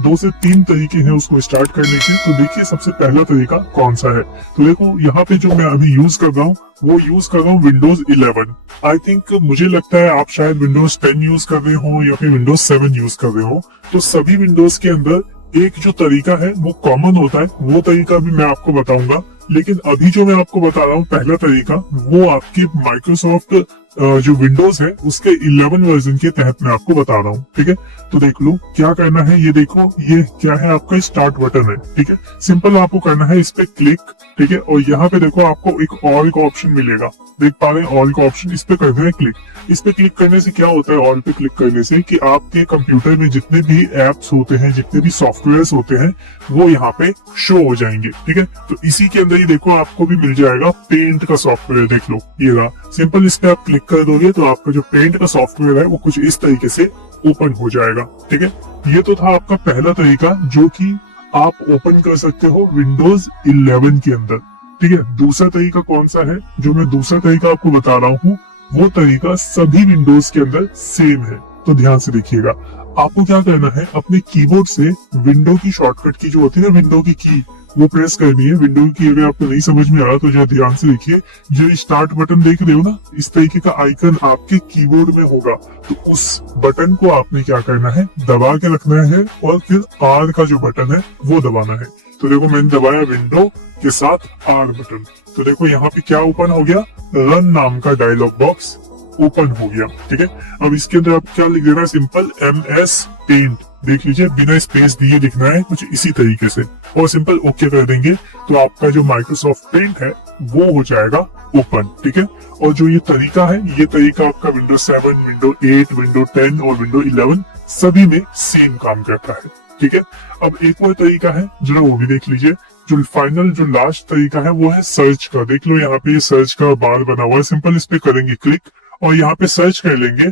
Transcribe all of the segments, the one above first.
दो से तीन तरीके हैं उसको स्टार्ट करने के। तो देखिए सबसे पहला तरीका कौन सा है। तो देखो यहाँ पे जो मैं अभी यूज कर रहा हूँ वो यूज कर रहा हूँ विंडोज 11। आई थिंक मुझे लगता है आप शायद विंडोज 10 यूज कर रहे हो या फिर विंडोज 7 यूज कर रहे हो। तो सभी विंडोज के अंदर एक जो तरीका है वो कॉमन होता है, वो तरीका भी मैं आपको बताऊंगा। लेकिन अभी जो मैं आपको बता रहा हूँ पहला तरीका, वो आपकी माइक्रोसॉफ्ट जो विंडोज है उसके 11 वर्जन के तहत मैं आपको बता रहा हूँ। ठीक है, तो देख लो क्या करना है। ये देखो ये क्या है, आपका स्टार्ट बटन है। ठीक है, सिंपल आपको करना है इस पे क्लिक। ठीक है, और यहाँ पे देखो आपको एक ऑल का ऑप्शन मिलेगा, देख पा रहे हैं ऑल का ऑप्शन, इस पे करना है क्लिक। इस पे क्लिक करने से क्या होता है, ऑल पे क्लिक करने से कि आपके कंप्यूटर में जितने भी एप्स होते हैं, जितने भी सॉफ्टवेयर होते हैं वो यहाँ पे शो हो जाएंगे। ठीक है, तो इसी के अंदर ही देखो आपको भी मिल जाएगा पेंट का सॉफ्टवेयर। देख लो ये रहा, सिंपल इस पे आप क्लिक कर दोगे तो आपका जो पेंट का सॉफ्टवेयर है वो कुछ इस तरीके से ओपन हो जाएगा। ठीक है, ये तो था आपका पहला तरीका जो कि आप ओपन कर सकते हो विंडोज 11 के अंदर। ठीक है, दूसरा तरीका कौन सा है, जो मैं दूसरा तरीका आपको बता रहा हूँ वो तरीका सभी विंडोज के अंदर सेम है। तो ध्यान से देखिएगा, आपको क्या करना है, अपने कीबोर्ड से विंडो की शॉर्टकट की जो होती है ना, विंडो की की वो प्रेस करनी है। विंडो की अगर आपको नहीं समझ में आ रहा तो जरा ध्यान से देखिए, जो स्टार्ट बटन देख रहे हो ना, इस तरीके का आइकन आपके कीबोर्ड में होगा। तो उस बटन को आपने क्या करना है, दबा के रखना है और फिर आर का जो बटन है वो दबाना है। तो देखो मैंने दबाया विंडो के साथ आर बटन, तो देखो यहाँ पे क्या ओपन हो गया, रन नाम का डायलॉग बॉक्स ओपन हो गया। ठीक है, अब इसके अंदर आप क्या लिख देना है, सिंपल MS पेंट, देख लीजिए बिना स्पेस दिए लिखना है कुछ इसी तरीके से, और सिंपल ओके कर देंगे तो आपका जो माइक्रोसॉफ्ट पेंट है वो हो जाएगा ओपन। ठीक है, और जो ये तरीका है, ये तरीका आपका विंडोज 7, विंडोज 8, विंडोज 10 और विंडोज 11 सभी में सेम काम करता है। ठीक है, अब एक और तरीका है जरा वो भी देख लीजिए। जो फाइनल जो लास्ट तरीका है वो है सर्च का। देख लो यहाँ पे सर्च का बार बना हुआ है, सिंपल इस पे करेंगे क्लिक और यहाँ पे सर्च कर लेंगे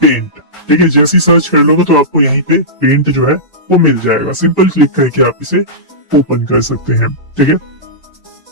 पेंट। ठीक है, जैसे सर्च कर लोगे तो आपको यहीं पे पेंट जो है वो मिल जाएगा। सिंपल क्लिक करके आप इसे ओपन कर सकते हैं। ठीक है,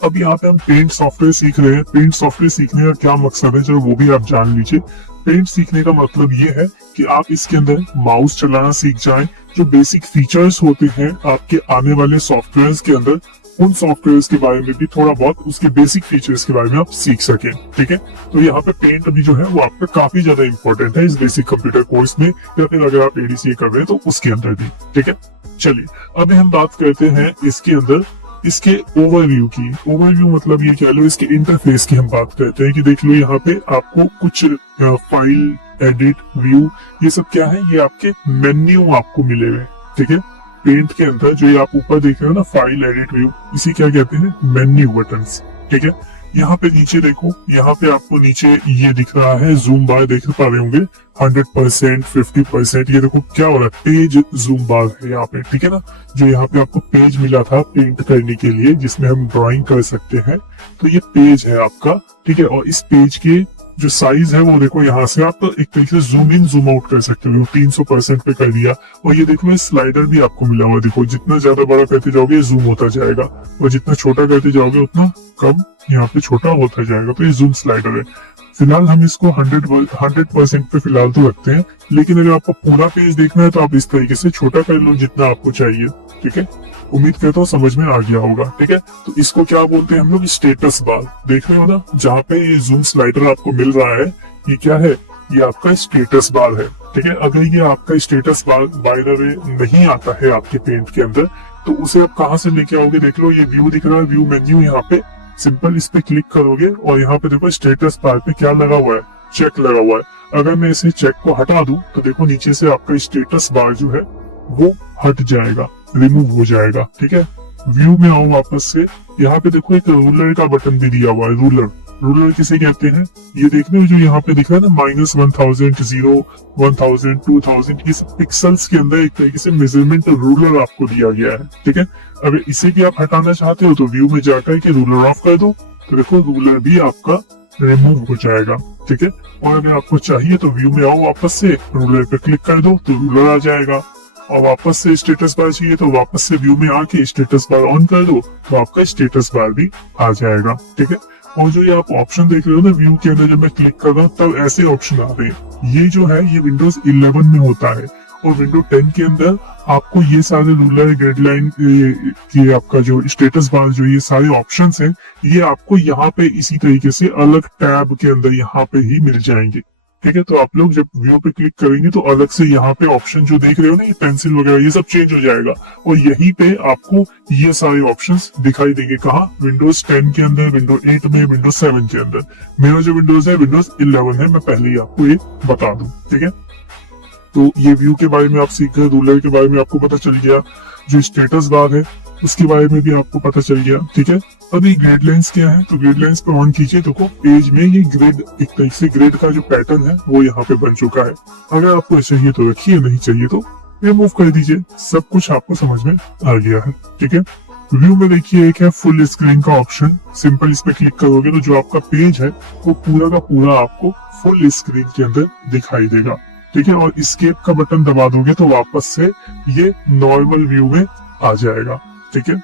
अब यहाँ पे हम पेंट सॉफ्टवेयर सीख रहे हैं। पेंट सॉफ्टवेयर सीखने का क्या मकसद है, चलो वो भी आप जान लीजिए। पेंट सीखने का मतलब ये है कि आप इसके अंदर माउस चलाना सीख जाएं, जो बेसिक फीचर्स होते हैं आपके आने वाले सॉफ्टवेयर्स के अंदर, उन सॉफ्टवेयर्स के बारे में भी थोड़ा बहुत उसके बेसिक फीचर्स के बारे में आप सीख सकें। ठीक है, तो यहाँ पे पेंट अभी जो है वो आपका काफी ज्यादा इंपॉर्टेंट है इस बेसिक कंप्यूटर कोर्स में, या फिर अगर आप ADCA कर रहे हैं तो उसके अंदर भी। ठीक है, चलिए अब हम बात करते हैं इसके अंदर इसके ओवरव्यू की। ओवरव्यू मतलब ये कह लो इसके इंटरफेस की हम बात करते हैं कि देख लो यहाँ पे आपको कुछ फाइल, एडिट, व्यू, ये सब क्या है, ये आपके मेन्यू आपको मिले हुए। ठीक है, पेंट के अंदर जो ये आप ऊपर देख रहे हो ना, फाइल, एडिट, व्यू, इसी क्या कहते हैं, मेन्यू बटन्स। ठीक है, यहाँ पे नीचे देखो, यहाँ पे आपको नीचे ये दिख रहा है जूम बार, देख पा रहे होंगे 100%, 50%, ये देखो क्या हो रहा है, पेज जूम बार है यहाँ पे। ठीक है ना, जो यहाँ पे आपको पेज मिला था पेंट करने के लिए जिसमें हम ड्राइंग कर सकते हैं, तो ये पेज है आपका। ठीक है, और इस पेज के जो साइज है वो देखो, यहाँ से आप एक तरीके से जूम इन जूम आउट कर सकते हो। 300% पे कर दिया, और ये देखो ये स्लाइडर भी आपको मिला हुआ, देखो जितना ज्यादा बड़ा करते जाओगे जूम होता जाएगा, और जितना छोटा करते जाओगे उतना कम यहाँ पे छोटा होता जाएगा। तो ये जूम स्लाइडर है। फिलहाल हम इसको 100% पे फिलहाल तो रखते हैं, लेकिन अगर आपको पूरा पेज देखना है तो आप इस तरीके से छोटा कर लो जितना आपको चाहिए। ठीक है, उम्मीद करता हूँ समझ में आ गया होगा। ठीक है, तो इसको क्या बोलते हैं हम लोग, स्टेटस बार। देख रहे हो ना, जहाँ पे ये जूम स्लाइडर आपको मिल रहा है, ये क्या है, ये आपका स्टेटस बार है। ठीक है, अगर ये आपका status bar by the way नहीं आता है आपके पेंट के अंदर, तो उसे आप कहाँ से लेके आओगे। देख लो ये व्यू दिख रहा है, व्यू मेन्यू, यहाँ पे सिंपल इस पे क्लिक करोगे और यहाँ पे देखो स्टेटस बार पे क्या लगा हुआ है, चेक लगा हुआ है। अगर मैं इसे चेक को हटा दूं तो देखो नीचे से आपका स्टेटस बार जो है वो हट जाएगा, रिमूव हो जाएगा। ठीक है, व्यू में आओ वापस से, यहाँ पे देखो एक रूलर का बटन भी दिया हुआ है। रूलर, रूलर किसे कहते हैं, ये देखने में जो यहाँ पे दिख रहा है ना, -1000, 0, 1000, 2000, ये सब पिक्सल्स के अंदर एक तरीके से मेजरमेंट रूलर आपको दिया गया है। ठीक है, अगर इसे भी आप हटाना चाहते हो तो व्यू में जाकर के रूलर ऑफ कर दो, तो देखो रूलर भी आपका रिमूव हो जाएगा। ठीक है, और अगर आपको चाहिए तो व्यू में आओ वापस से, रूलर पे क्लिक कर दो तो रूलर आ जाएगा, और वापस से स्टेटस बार चाहिए तो वापस से व्यू में आके स्टेटस बार ऑन कर दो तो आपका स्टेटस बार भी आ जाएगा। ठीक है, और जो ये आप ऑप्शन देख रहे हो ना व्यू के अंदर, जब मैं क्लिक कर रहा हूँ तब ऐसे ऑप्शन आ रहे हैं। ये जो है ये विंडोज 11 में होता है, और विंडो 10 के अंदर आपको ये सारे रूलर गाइडलाइन, ये आपका जो स्टेटस बार, जो ये सारे ऑप्शंस हैं, ये आपको यहाँ पे इसी तरीके से अलग टैब के अंदर यहाँ पे ही मिल जाएंगे। ठीक है, तो आप लोग जब व्यू पे क्लिक करेंगे तो अलग से यहाँ पे ऑप्शन जो देख रहे हो ना, ये पेंसिल वगैरह, ये सब चेंज हो जाएगा और यहीं पे आपको ये सारे ऑप्शंस दिखाई देंगे। कहाँ? विंडोज 10 के अंदर, विंडोज 8 में, विंडोज 7 के अंदर। मेरा जो विंडोज है विंडोज 11 है, मैं पहले ही आपको ये बता दूं। ठीक है, तो ये व्यू के बारे में आप सीख गए, रूलर के बारे में आपको पता चल गया, जो स्टेटस बार है उसके बारे में भी आपको पता चल गया। ठीक है, अभी ग्रिड क्या है, तो ग्रिड पे ऑन कीजिए, देखो पेज में ये ग्रिड, एक तरीके से ग्रिड का जो पैटर्न है वो यहाँ पे बन चुका है। अगर आपको चाहिए तो रखिए, नहीं चाहिए तो रिमूव कर दीजिए। सब कुछ आपको समझ में आ गया है। ठीक है, व्यू में देखिए एक है फुल स्क्रीन का ऑप्शन, सिंपल इस पे क्लिक करोगे तो जो आपका पेज है वो पूरा का पूरा आपको फुल स्क्रीन के अंदर दिखाई देगा। ठीक है, और एस्केप का बटन दबा दोगे तो वापस से ये नॉर्मल व्यू में आ जाएगा। ठीक है,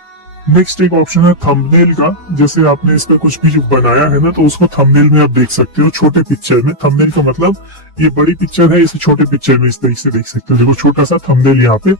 नेक्स्ट एक ऑप्शन है थंबनेल का। जैसे आपने इस पे कुछ भी जो बनाया है ना, तो उसको थंबनेल में आप देख सकते हो, छोटे पिक्चर में। थंबनेल का मतलब ये बड़ी पिक्चर है, इसे छोटे पिक्चर में इस तरीके से देख सकते हो। देखो छोटा सा थंबनेल यहाँ पे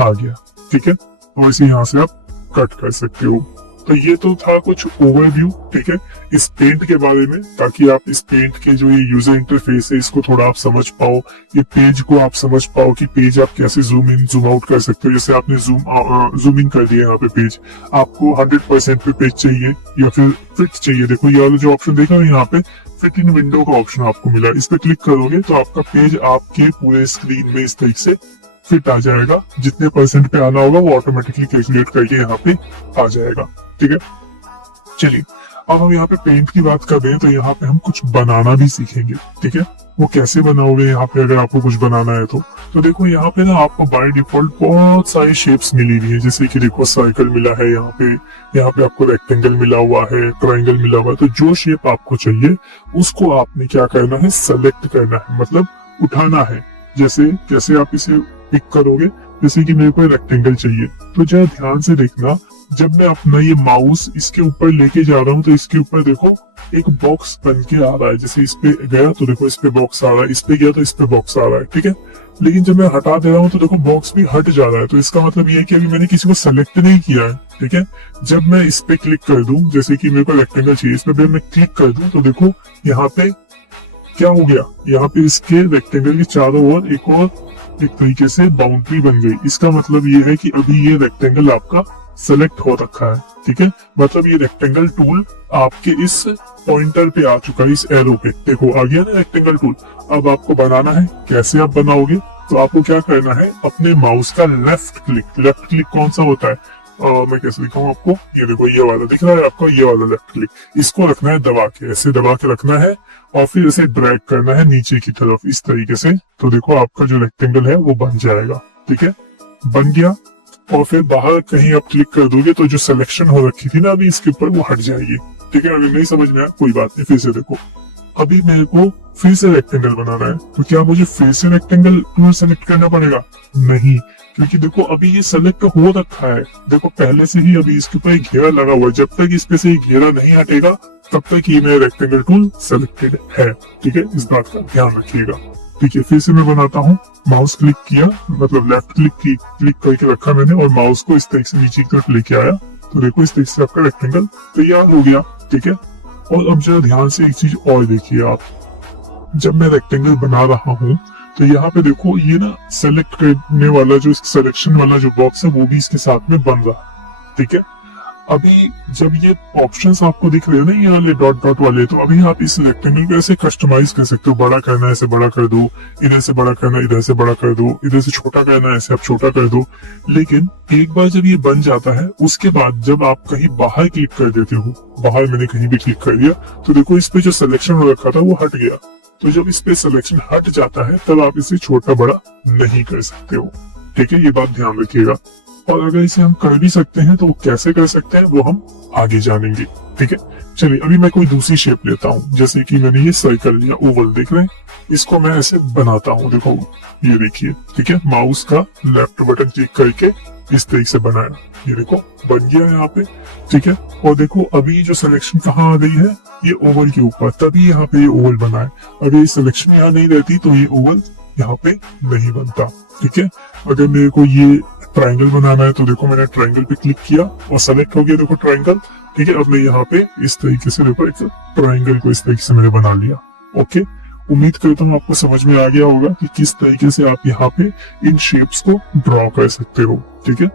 आ गया। ठीक है, और इसे यहाँ से आप कट कर सकते हो। तो ये तो था कुछ ओवरव्यू। ठीक है, इस पेंट के बारे में, ताकि आप इस पेंट के जो ये यूजर इंटरफेस है इसको थोड़ा आप समझ पाओ, ये पेज को आप समझ पाओ कि पेज आप कैसे जूम इन जूम आउट कर सकते हो। जैसे आपने जूम इन कर दिया यहाँ पे पेज, आपको 100% पे पेज चाहिए या फिर फिट चाहिए। देखो ये वाला जो ऑप्शन देखा है यहाँ पे, फिट इन विंडो का ऑप्शन आपको मिला। इस पे क्लिक करोगे तो आपका पेज आपके पूरे स्क्रीन में इस तरीके से फिट आ जाएगा। जितने परसेंट पे आना होगा वो ऑटोमेटिकली कैलकुलेट करके यहाँ पे आ जाएगा। ठीक है, चलिए अब हम यहाँ पे पेंट की बात कर रहे हैं, तो यहाँ पे हम कुछ बनाना भी सीखेंगे। ठीक है, वो कैसे बनाओगे यहाँ पे अगर आपको कुछ बनाना है तो देखो यहाँ पे ना आपको बाय डिफॉल्ट बहुत सारी शेप्स मिली हुई है। जैसे कि देखो सर्कल मिला है यहाँ पे आपको रेक्टेंगल मिला हुआ है, ट्रायंगल मिला हुआ है। तो जो शेप आपको चाहिए उसको आपने क्या करना है, सेलेक्ट करना है, मतलब उठाना है। जैसे आप इसे पिक करोगे, जैसे कि मेरे को रेक्टेंगल चाहिए, तो जरा ध्यान से देखना, जब मैं अपना ये माउस इसके ऊपर लेके जा रहा हूँ तो इसके ऊपर देखो एक बॉक्स बन के आ रहा है। जैसे इस पे गया तो देखो इस पे बॉक्स आ रहा है, इस पे गया तो इस पे बॉक्स आ रहा है। ठीक है, लेकिन जब मैं हटा दे रहा हूँ तो देखो बॉक्स भी हट जा रहा है। तो इसका मतलब ये है कि अभी मैंने किसी को सेलेक्ट नहीं किया है। ठीक है, जब मैं इस पे क्लिक कर दूं, जैसे कि मेरे को रेक्टेंगल चाहिए, इस पे मैं क्लिक कर दूं तो देखो यहाँ पे क्या हो गया, यहाँ पे इसके रेक्टेंगल के चारों ओर एक तरीके से बाउंड्री बन गई। इसका मतलब ये है कि अभी ये रेक्टेंगल आपका सेलेक्ट हो रखा है। ठीक है, मतलब ये रेक्टेंगल टूल आपके इस पॉइंटर पे आ चुका है, इस एरो पे। देखो आ गया ना रेक्टेंगल टूल। अब आपको बनाना है, कैसे आप बनाओगे, तो आपको क्या करना है, अपने माउस का लेफ्ट क्लिक कौन सा होता है, मैं कैसे दिखाऊं आपको, ये देखो ये वाला दिख रहा है आपको, ये वाला लेफ्ट क्लिक, इसको रखना है दबा के, ऐसे दबा के रखना है और फिर इसे ड्रैग करना है नीचे की तरफ इस तरीके से। तो देखो आपका जो रेक्टेंगल है वो बन जाएगा। ठीक है, बन गया। और फिर बाहर कहीं आप क्लिक कर दोगे तो जो सिलेक्शन हो रखी थी ना अभी इसके ऊपर, वो हट जाएगी। ठीक है, अगर नहीं समझ में आया कोई बात नहीं, फिर से देखो। अभी मेरे को फिर से रेक्टेंगल बनाना है, तो क्या मुझे फिर से रेक्टेंगल टूल सेलेक्ट करना पड़ेगा? नहीं, क्योंकि देखो अभी ये सेलेक्ट हो रखा है। देखो पहले से ही अभी इसके ऊपर एक घेरा लगा हुआ है, जब तक इस पे से ये घेरा नहीं हटेगा तब तक ये मेरा रेक्टेंगल टूल सेलेक्टेड है। ठीक है, इस बात का ध्यान रखिएगा। ठीक है, फिर से मैं बनाता हूँ। माउस क्लिक किया, मतलब लेफ्ट क्लिक करके रखा मैंने और माउस को इस तरीके से नीचे की तरफ लेके आया, तो देखो इस तरीके से आपका रेक्टेंगल तैयार हो गया। ठीक है, और अब जरा ध्यान से एक चीज और देखिए आप, जब मैं रेक्टेंगल बना रहा हूँ तो यहाँ पे देखो ये ना सेलेक्ट करने वाला जो सिलेक्शन वाला जो बॉक्स है वो भी इसके साथ में बन रहा है। ठीक है, अभी जब ये ऑप्शंस आपको दिख रहे हैं ना ये वाले डॉट डॉट वाले, तो अभी आप इस रेक्टेंगल को ऐसे कस्टमाइज कर सकते हो। बड़ा करना है ऐसे बड़ा कर दो, इधर से बड़ा करना है इधर से बड़ा कर दो, इधर से छोटा करना है ऐसे आप छोटा कर दो। लेकिन एक बार जब ये बन जाता है उसके बाद जब आप कहीं बाहर क्लिक कर देते हो, बाहर मैंने कहीं भी क्लिक कर दिया तो देखो इस पे जो सिलेक्शन हो रखा था वो हट गया। तो जब इस पे सिलेक्शन हट जाता है तब आप इसे छोटा बड़ा नहीं कर सकते हो। ठीक है, ये बात ध्यान रखिएगा। और अगर इसे हम कर भी सकते हैं तो कैसे कर सकते हैं वो हम आगे जानेंगे। ठीक है, चलिए अभी मैं कोई दूसरी शेप लेता हूँ। जैसे कि मैंने ये सर्कल लिया, ओवल देख रहे हैं, इसको मैं ऐसे बनाता हूँ। देखो ये देखिए, ठीक है, माउस का लेफ्ट बटन क्लिक करके इस तरीके से बनाया, ये देखो बन गया यहाँ पे। ठीक है, और देखो अभी जो सिलेक्शन कहाँ आ गई है, ये ओवल के ऊपर, तभी यहाँ पे ये ओवल बना है। अगर ये सिलेक्शन यहाँ नहीं रहती तो ये ओवल यहाँ पे नहीं बनता। ठीक है, अगर मेरे को ये ट्राइंगल बनाना है तो देखो मैंने ट्राइंगल पे क्लिक किया और सेलेक्ट हो गया, देखो ट्राइंगल। ठीक है, अब मैं यहाँ पे इस तरीके से देखो एक ट्राइंगल को इस तरीके से मैंने बना लिया। ओके, उम्मीद करता हूँ आपको समझ में आ गया होगा कि किस तरीके से आप यहाँ पे इन शेप्स को ड्रॉ कर सकते हो। ठीक है,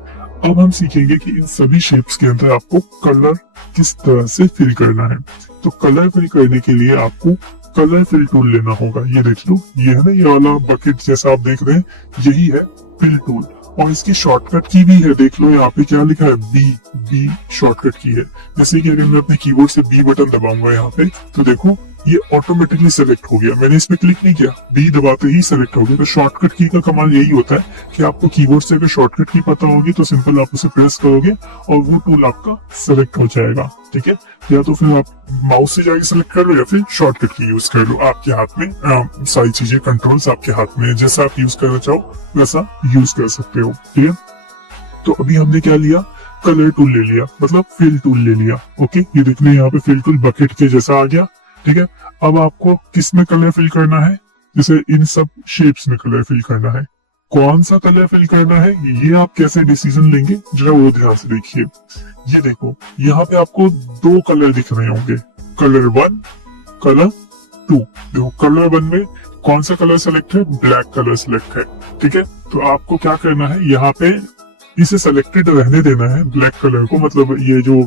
अब हम सीखेंगे कि इन सभी शेप्स के अंदर आपको कलर किस तरह से फिल करना है। तो कलर फिल करने के लिए आपको कलर फिल टूल लेना होगा। ये देख लो, ये है ना, ये वाला बकेट जैसा आप देख रहे हैं, यही है फिल टूल। और इसकी शॉर्टकट की भी है, देख लो यहाँ पे क्या लिखा है, बी शॉर्टकट की है। जैसे कि अगर मैं अपने कीबोर्ड से बी बटन दबाऊंगा यहाँ पे, तो देखो ये ऑटोमेटिकली सेलेक्ट हो गया। मैंने इस पे क्लिक नहीं किया, बी दबाते ही सेलेक्ट हो गया। तो शॉर्टकट की का कमाल यही होता है कि आपको कीबोर्ड से अगर शॉर्टकट की पता होगी तो सिंपल आप उसे प्रेस करोगे और वो टूल आपका सेलेक्ट हो जाएगा। ठीक है, या तो फिर आप माउस से जाके सेलेक्ट कर लो या फिर शॉर्टकट की यूज कर लो। आपके हाथ में सारी चीजें, कंट्रोल्स आपके हाथ में है, जैसा आप यूज करना चाहो वैसा यूज कर सकते हो। ठीक है, तो अभी हमने क्या लिया, कलर टूल ले लिया, मतलब फिल टूल ले लिया। ओके, ये देखने यहाँ पे फिल टूल बकेट के जैसा आ गया। ठीक है, अब आपको किस में कलर फिल करना है, जैसे इन सब शेप्स में कलर फिल करना है। कौन सा कलर फिल करना है ये आप कैसे डिसीजन लेंगे जरा वो ध्यान से देखिए। ये देखो यहाँ पे आपको दो कलर दिख रहे होंगे, कलर 1, कलर 2। देखो कलर 1 में कौन सा कलर सेलेक्ट है, ब्लैक कलर सेलेक्ट है। ठीक है, तो आपको क्या करना है, यहाँ पे इसे सेलेक्टेड रहने देना है ब्लैक कलर को, मतलब ये जो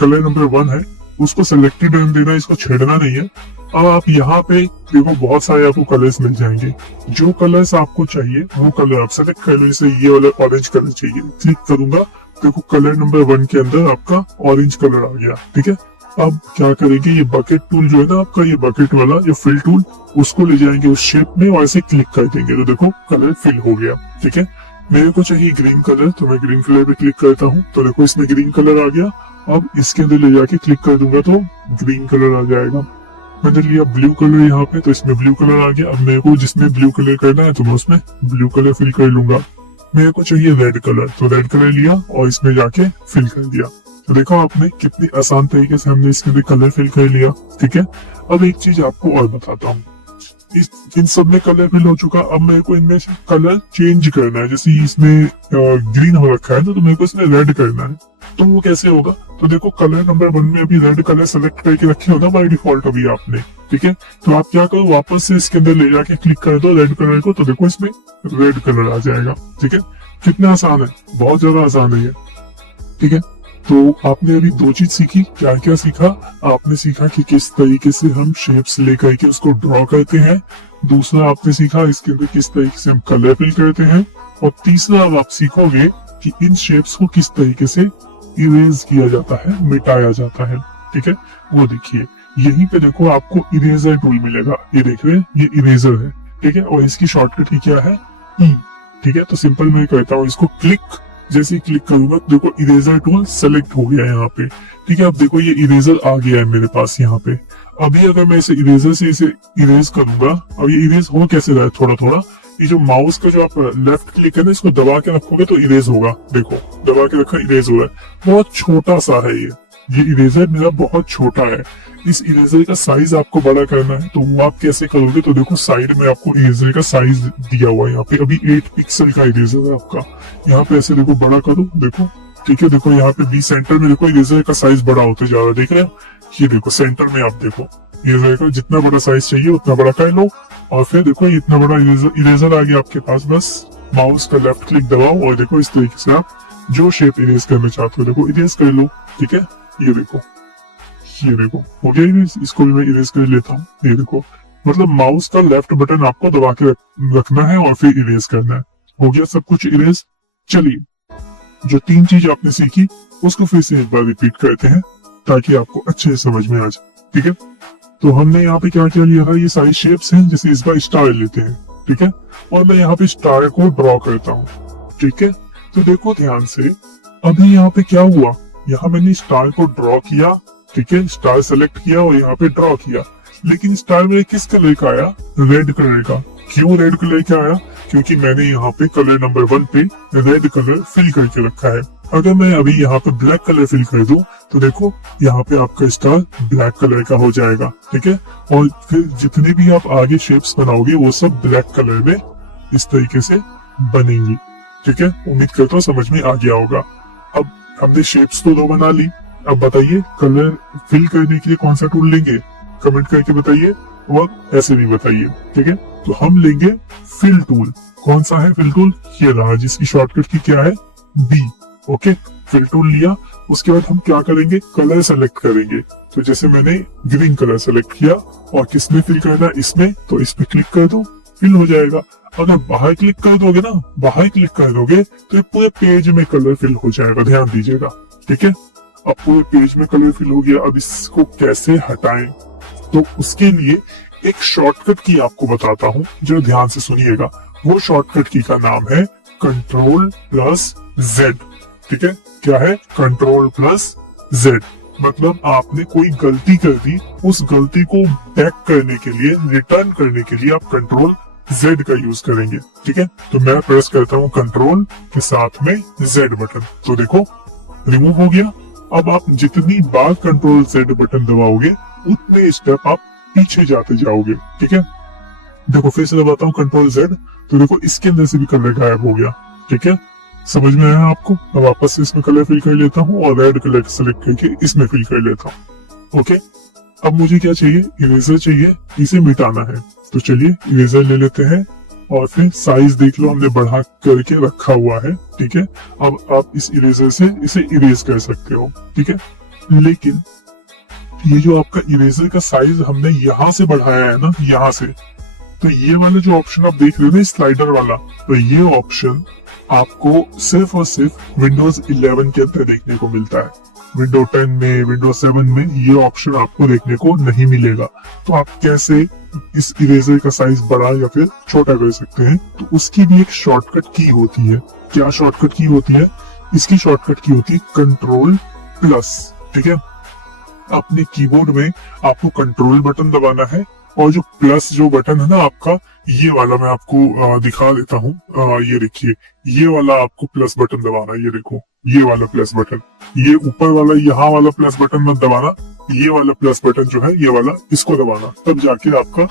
कलर नंबर 1 है उसको सेलेक्टेड रहने देना, इसको छेड़ना नहीं है। अब आप यहाँ पे देखो बहुत सारे आपको कलर्स मिल जाएंगे, जो कलर्स आपको चाहिए वो कलर आप सेलेक्ट कर लो। जैसे ये वाला ऑरेंज कलर चाहिए, क्लिक करूंगा, देखो कलर नंबर 1 के अंदर आपका ऑरेंज कलर आ गया। ठीक है, अब क्या करेंगे, ये बकेट टूल जो है ना आपका, ये बकेट वाला ये फिल टूल, उसको ले जाएंगे उस शेप में और ऐसे क्लिक कर देंगे तो देखो कलर फिल हो गया। ठीक है, मेरे को चाहिए ग्रीन कलर, तो मैं ग्रीन कलर पे क्लिक करता हूँ, तो देखो इसमें ग्रीन कलर आ गया। अब इसके अंदर ले जाके क्लिक कर दूंगा तो ग्रीन कलर आ जाएगा। मैंने लिया ब्लू कलर यहाँ पे, तो इसमें ब्लू कलर आ गया। अब मेरे को जिसमें ब्लू कलर करना है तो मैं उसमें ब्लू कलर फिल कर लूंगा। मेरे को चाहिए रेड कलर, तो रेड कलर लिया और इसमें जाके फिल कर दिया। तो देखो आपने कितनी आसान तरीके से हमने इसके अंदर कलर फिल कर लिया। ठीक है, अब एक चीज आपको और बताता हूँ, इन सब में कलर फिल हो चुका। अब मेरे को इनमें से कलर चेंज करना है, जैसे इसमें ग्रीन हो रखा है ना, तो मेरे को इसमें रेड करना है। तो वो कैसे होगा, तो देखो कलर नंबर 1 में अभी रेड कलर सेलेक्ट करके रखे होगा बाय डिफॉल्ट अभी आपने। ठीक है, तो आप क्या करो, वापस से इसके अंदर ले जाके क्लिक कर दो रेड कलर को, तो देखो इसमें रेड कलर आ जाएगा। ठीक है, कितना आसान है, बहुत ज्यादा आसान है ये। ठीक है, तो आपने अभी दो चीज सीखी, क्या क्या सीखा, आपने सीखा कि किस तरीके से हम शेप्स लेकर के उसको ड्रॉ करते हैं। दूसरा आपने सीखा इसके अंदर किस तरीके से हम कलर फिल करते हैं। और तीसरा अब आप सीखोगे कि इन शेप्स को किस तरीके से इरेज किया जाता है, मिटाया जाता है। ठीक है, वो देखिए यहीं पे देखो आपको इरेजर टूल मिलेगा, ये देख रहे हैं, ये इरेजर है। ठीक है, और इसकी शॉर्टकट की क्या है, ई। ठीक है, तो सिंपल मैं करता हूँ इसको क्लिक, जैसे ही क्लिक करूंगा देखो इरेजर टूल सेलेक्ट हो गया है यहाँ पे। ठीक है, अब देखो ये इरेजर आ गया है मेरे पास यहाँ पे। अभी अगर मैं इसे इरेजर से इसे इरेज करूंगा, अब ये इरेज हो कैसे रहा है, थोड़ा थोड़ा ये जो माउस का जो आप लेफ्ट क्लिक है ना, इसको दबा के रखोगे तो इरेज होगा। देखो दबा के रखा, इरेज हो रहा है। बहुत छोटा सा है ये इरेजर मेरा बहुत छोटा है। इस इरेजर का साइज आपको बड़ा करना है, तो वो आप कैसे करोगे, तो देखो साइड में आपको इरेजर का साइज दिया हुआ है यहाँ पे, अभी 8 पिक्सल का इरेजर है आपका। यहाँ पे ऐसे देखो बड़ा करो, देखो। ठीक है, देखो यहाँ पे बी सेंटर में देखो इरेजर का साइज बड़ा होते जा रहा है, देख रहे हो। ये देखो सेंटर में आप देखो इरेजर का जितना बड़ा साइज चाहिए उतना बड़ा कर लो, और फिर देखो इतना बड़ा इरेजर आ गया आपके पास। बस माउस का लेफ्ट क्लिक दबाओ और देखो इस तरीके से आप जो शेप इरेज करना चाहते हो देखो इरेज कर लो। ठीक है, ये देखो हो गया इरेज। इसको भी मैं इरेज कर लेता हूँ। ये देखो, मतलब माउस का लेफ्ट बटन आपको दबा के रखना है और फिर इरेज करना है। हो गया सब कुछ इरेज। चलिए, जो 3 चीज आपने सीखी उसको फिर से एक बार रिपीट करते हैं ताकि आपको अच्छे से समझ में आ जाए। ठीक है, तो हमने यहाँ पे क्या क्या लिया था, ये सारी शेप्स हैं। जैसे इस बार स्टार लेते हैं, ठीक है, और मैं यहाँ पे स्टार को ड्रॉ करता हूँ। ठीक है, तो देखो ध्यान से, अभी यहाँ पे क्या हुआ, यहाँ मैंने स्टार को ड्रॉ किया। ठीक है, स्टार सेलेक्ट किया और यहाँ पे ड्रॉ किया, लेकिन स्टार मेरे किस कलर का आया, रेड कलर का। क्यों रेड कलर का आया, क्योंकि मैंने यहाँ पे कलर नंबर 1 पे रेड कलर फिल करके रखा है। अगर मैं अभी यहाँ पे ब्लैक कलर फिल कर दूं तो देखो यहाँ पे आपका स्टार ब्लैक कलर का हो जाएगा। ठीक है, और फिर जितने भी आप आगे शेप्स बनाओगे वो सब ब्लैक कलर में इस तरीके से बनेंगी। ठीक है, उम्मीद करता हूँ समझ में आ गया होगा। अब हमने शेप्स तो 2 बना ली। अब बताइए कलर फिल करने के लिए कौन सा टूल लेंगे, कमेंट करके बताइए और ऐसे भी बताइए। ठीक है, तो हम लेंगे फिल टूल। कौन सा है फिल टूल? ये रहा, जिसकी शॉर्टकट की क्या है, बी। ओके, फिल टूल लिया। उसके बाद हम क्या करेंगे, कलर सेलेक्ट करेंगे। तो जैसे मैंने ग्रीन कलर सेलेक्ट किया और किसमें फिल करना, इसमें, तो इस पे क्लिक कर दो, फिल हो जाएगा। अगर बाहर क्लिक कर दोगे ना, बाहर क्लिक कर दोगे तो ये पूरे पेज में कलर फिल हो जाएगा, ध्यान दीजिएगा। ठीक है, अब पूरे पेज में कलर फिल हो गया। अब इसको कैसे हटाएं, तो उसके लिए एक शॉर्टकट की आपको बताता हूँ, जो ध्यान से सुनिएगा। वो शॉर्टकट की का नाम है Ctrl+Z। ठीक है, क्या है, Ctrl+Z। मतलब आपने कोई गलती कर दी, उस गलती को बैक करने के लिए, रिटर्न करने के लिए आप Ctrl+Z का यूज करेंगे। ठीक है, तो मैं प्रेस करता हूँ कंट्रोल के साथ में Z बटन, तो देखो रिमूव हो गया। अब आप जितनी बार Ctrl+Z बटन दबाओगे उतने स्टेप आप पीछे जाते जाओगे। ठीक है, देखो फिर से दबाता हूँ Ctrl+Z, तो देखो इसके अंदर से भी कलर गायब हो गया। ठीक है, समझ में आया आपको? अब वापस से इसमें कलर फिल कर लेता हूँ और रेड कलर सेलेक्ट करके इसमें फिल कर लेता हूँ। ओके, अब मुझे क्या चाहिए, इरेजर चाहिए, इसे मिटाना है। तो चलिए इरेजर ले लेते हैं और फिर साइज देख लो, हमने बढ़ा करके रखा हुआ है। ठीक है, अब आप इस इरेजर से इसे इरेज कर सकते हो। ठीक है, लेकिन ये जो आपका इरेजर का साइज हमने यहाँ से बढ़ाया है ना, यहाँ से, तो ये वाला जो ऑप्शन आप देख रहे हो ना, स्लाइडर वाला, तो ये ऑप्शन आपको सिर्फ और सिर्फ विंडोज 11 के अंदर देखने को मिलता है। विंडो 10 में, विंडो 7 में ये ऑप्शन आपको देखने को नहीं मिलेगा। तो आप कैसे इस इरेजर का साइज बड़ा या फिर छोटा कर सकते हैं, तो उसकी भी एक शॉर्टकट की होती है। क्या शॉर्टकट की होती है? इसकी शॉर्टकट की होती है Ctrl+। ठीक है, अपने कीबोर्ड में आपको कंट्रोल बटन दबाना है और जो प्लस जो बटन है ना आपका, ये वाला मैं आपको दिखा देता हूँ। ये देखिए, ये वाला आपको प्लस बटन दबाना है। ये देखो, ये वाला प्लस बटन, ये ऊपर वाला यहाँ वाला प्लस बटन मत दबाना, ये वाला प्लस बटन जो है ये वाला, इसको दबाना, तब जाके आपका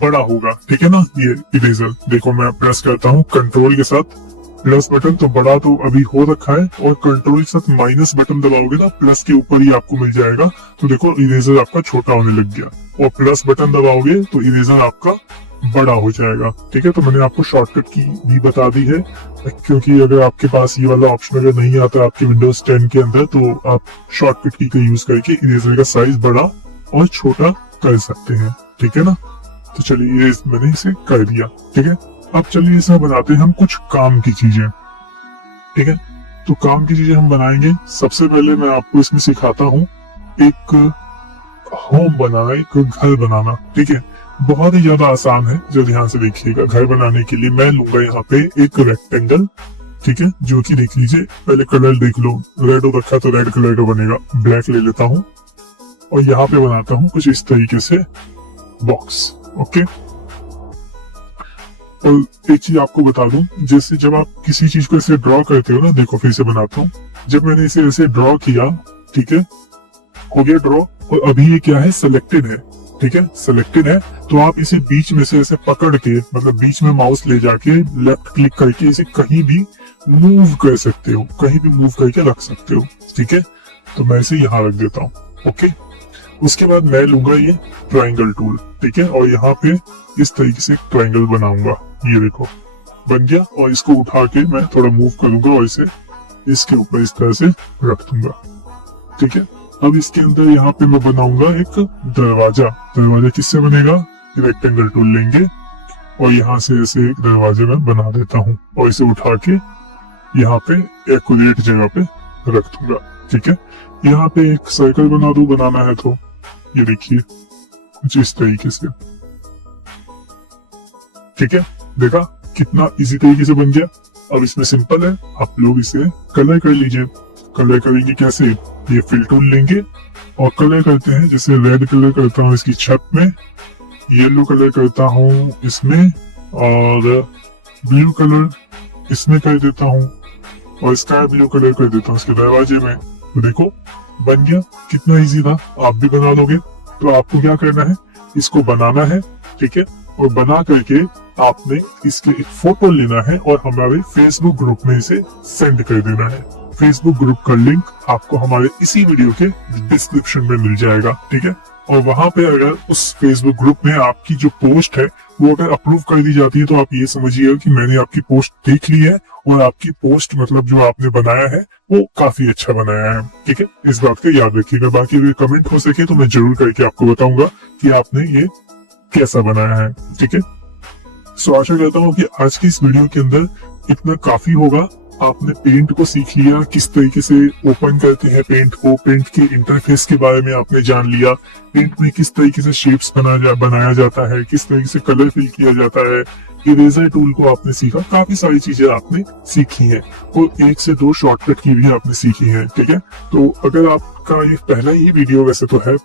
बड़ा होगा। ठीक है ना, ये इरेजर देखो मैं प्रेस करता हूँ कंट्रोल के साथ प्लस बटन, तो बड़ा तो अभी हो रखा है, और कंट्रोल के साथ माइनस बटन दबाओगे ना, प्लस के ऊपर ही आपको मिल जाएगा। तो देखो इरेजर आपका छोटा होने लग गया, और प्लस बटन दबाओगे तो इरेजर आपका बड़ा हो जाएगा। ठीक है, तो मैंने आपको शॉर्टकट की भी बता दी है, क्योंकि अगर आपके पास ये वाला ऑप्शन अगर नहीं आता आपके विंडोज 10 के अंदर, तो आप शॉर्टकट की का यूज करके इरेजर का साइज बड़ा और छोटा कर सकते हैं। ठीक है ना, तो चलिए ये मैंने इसे कर दिया। ठीक है, अब चलिए इसे बनाते हैं हम कुछ काम की चीजें। ठीक है, तो काम की चीजें हम बनाएंगे। सबसे पहले मैं आपको इसमें सिखाता हूँ एक होम बनाना, एक घर बनाना। ठीक है, बहुत ही ज्यादा आसान है, जो ध्यान से देखिएगा। घर बनाने के लिए मैं लूंगा यहाँ पे एक रेक्टेंगल। ठीक है, जो कि देख लीजिए, पहले कलर देख लो, रेड हो रखा तो रेड कलर का बनेगा। ब्लैक ले लेता हूँ और यहाँ पे बनाता हूँ कुछ इस तरीके से बॉक्स। ओके, और एक चीज आपको बता दूं, जैसे जब आप किसी चीज को ऐसे ड्रॉ करते हो ना, देखो फिर से बनाता हूँ। जब मैंने इसे ऐसे ड्रॉ किया, ठीक है, हो गया ड्रॉ, और अभी ये क्या है, सिलेक्टेड है। ठीक है, सिलेक्टेड है, तो आप इसे बीच में से ऐसे पकड़ के, मतलब बीच में माउस ले जाके लेफ्ट क्लिक करके इसे कहीं भी मूव कर सकते हो, कहीं भी मूव करके रख सकते हो। ठीक है, तो मैं इसे यहाँ रख देता हूँ। ओके, उसके बाद मैं लूंगा ये ट्रायंगल टूल। ठीक है, और यहाँ पे इस तरीके से ट्रायंगल बनाऊंगा। ये देखो बन गया, और इसको उठा के मैं थोड़ा मूव करूंगा और इसे इसके ऊपर इस तरह से रख दूंगा। ठीक है, अब इसके अंदर यहाँ पे मैं बनाऊंगा एक दरवाजा। दरवाजा किससे बनेगा? रेक्टेंगल टूल लेंगे और यहाँ से ऐसे एक दरवाजा मैं बना देता हूँ, और इसे उठा के यहाँ पे एक्यूरेट जगह पे रख दूंगा। ठीक है, यहाँ पे एक सर्कल बना दूं, बनाना है तो ये देखिए कुछ इस तरीके से। ठीक है, देखा कितना इजी तरीके से बन गया। अब इसमें सिंपल है, आप लोग इसे कलर कर लीजिए। कलर करेंगे कैसे? ये फिल टूल लेंगे और कलर करते हैं। जैसे रेड कलर करता हूँ इसकी छत में, येलो कलर करता हूँ इसमें, और ब्लू कलर इसमें कर देता हूँ, और स्काई ब्लू कलर कर देता हूँ इसके दरवाजे में। तो देखो बन गया, कितना इजी था। आप भी बना लोगे। तो आपको क्या करना है, इसको बनाना है। ठीक है, और बना करके आपने इसके एक फोटो लेना है और हमारे फेसबुक ग्रुप में इसे सेंड कर देना है। फेसबुक ग्रुप का लिंक आपको हमारे इसी वीडियो के डिस्क्रिप्शन में मिल जाएगा, ठीक है। और वहां पे अगर उस फेसबुक ग्रुप में आपकी जो पोस्ट है वो अगर अप्रूव कर दी जाती है तो आप ये समझिएगा कि मैंने आपकी पोस्ट देख ली है और आपकी पोस्ट मतलब जो आपने बनाया है वो काफी अच्छा बनाया है, ठीक है। इस बात का याद रखिएगा। बाकी अगर कमेंट हो सके तो मैं जरूर करके आपको बताऊंगा कि आपने ये कैसा बनाया है, ठीक है। सो आशा करता हूँ कि आज की इस वीडियो के अंदर इतना काफी होगा। आपने पेंट को सीख लिया, किस तरीके से ओपन करते हैं पेंट को, पेंट के इंटरफेस के बारे में आपने जान लिया, पेंट में किस तरीके से शेप्स बनाया जाता है, किस तरीके से कलर फिल किया जाता है, इरेजर टूल को आपने सीखा। काफी सारी चीजें आपने सीखी हैं और 1 से 2 शॉर्टकट की भी आपने सीखी हैं, ठीक है। तो अगर आपका ये पहला ही वीडियो वैसे तो है